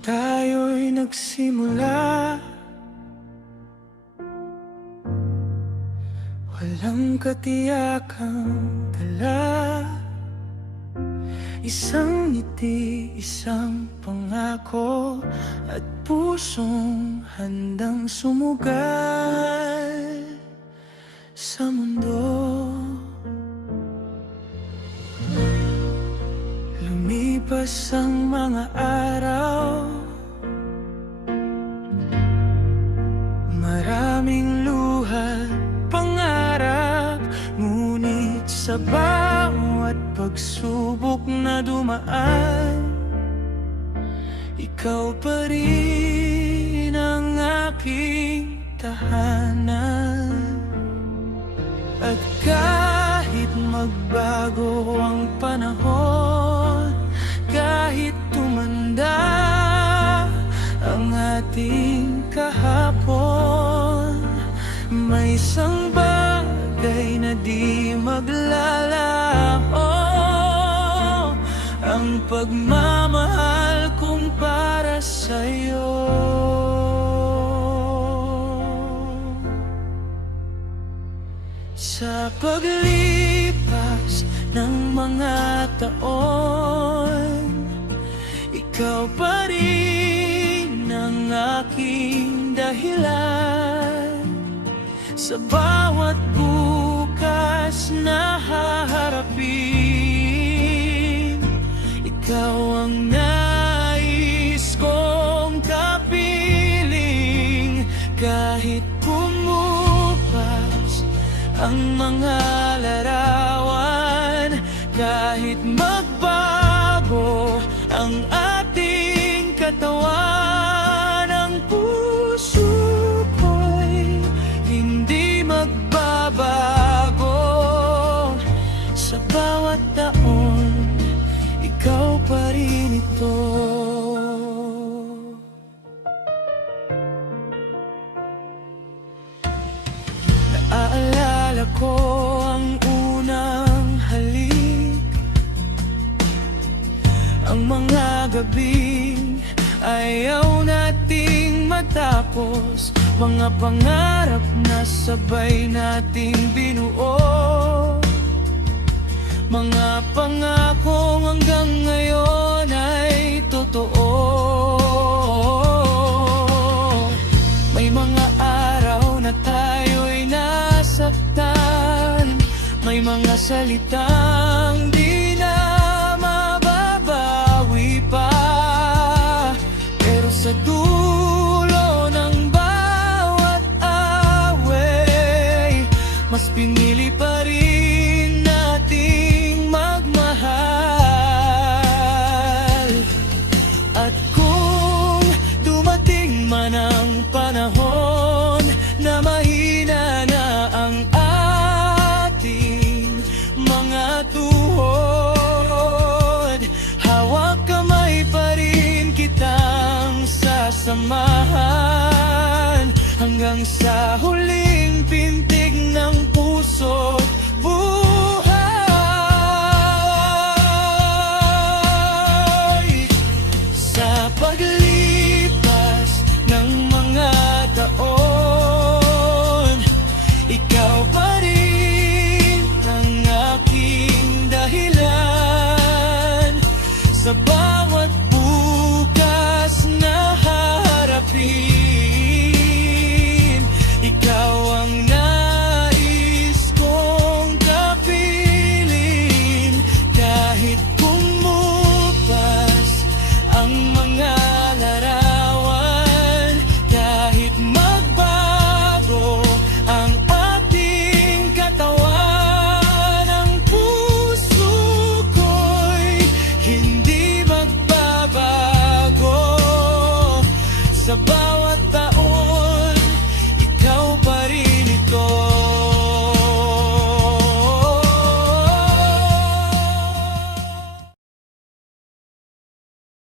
tayo'y nagsimula, walang katiyakang dala. Isang ngiti, isang pangako, at pusong handang sumugal sa mundo. Lumipas ang mga araw, maraming luha, pangarap, ngunit sa bawat pagsubok na dumaan, ikaw pa rin ang aking tahanan. At kahit magbago ang panahon, kahit tumanda ang ating kahapon, may isang bagay na di maglalaho, ang pagmamahal kong para sa'yo. Sa paglipas ng mga taon, ikaw pa rin ang aking dahilan. Sa bawat bukas na haharapin, ikaw ang nais kong kapiling. Kahit bumupas ang mga larawan, kahit magbago ang ating katawan, ang puso ko'y hindi magbabago. Sa bawat taon, ikaw pa rin ito. Naaalala ko ang unang halik, ang mga gabing ayaw nating matapos, mga pangarap na sabay nating binuo, mga pangakong hanggang ngayon ay totoo. May mga araw na tayo'y nasaktan, may mga salitang di na mababawi pa, pero sa dulo ng bawat away, mas pinili pa rin nating magmahal. At kung dumating man ang panahon na mahina na ang ating mga tuhod, hawak kamay pa rin kitang sasamahan hanggang sa huling pintig ng puso.